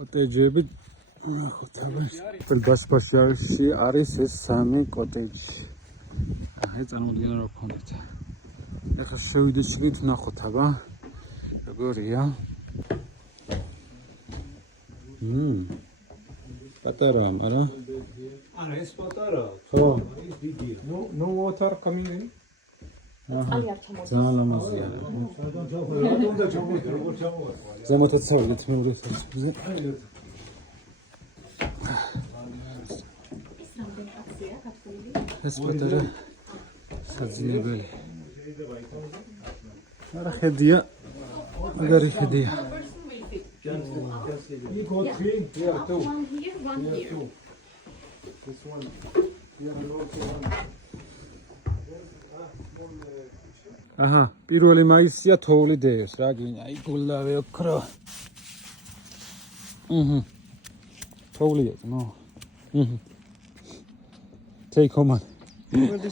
კოტეჯები ნახოთ აბა Dashbashi არის ეს სამი კოტეჯი. აი წარმოუდგენლად რა გქონდეთ. ეხლა შევიდეთ შიგნით ნახოთ აბა როგორია. პატარაა, მაგრამ არა ეს პატარა. ხო. ის დიდია. No water coming in. ძალიან ლამაზია. ზემოთაც წავიდეთ მეორე საცხოვრებლზე. ეს პატარა საძინებელი. არა ხედია. მაგარი ხედია. You got three? Yeah, two. One here, one here. This one. Yeah, also one. აჰა, პირველი მაისია თოვლი დევს რა გინდა, აი გულავე ოქრო. თოვლია, no. Take home. Well, this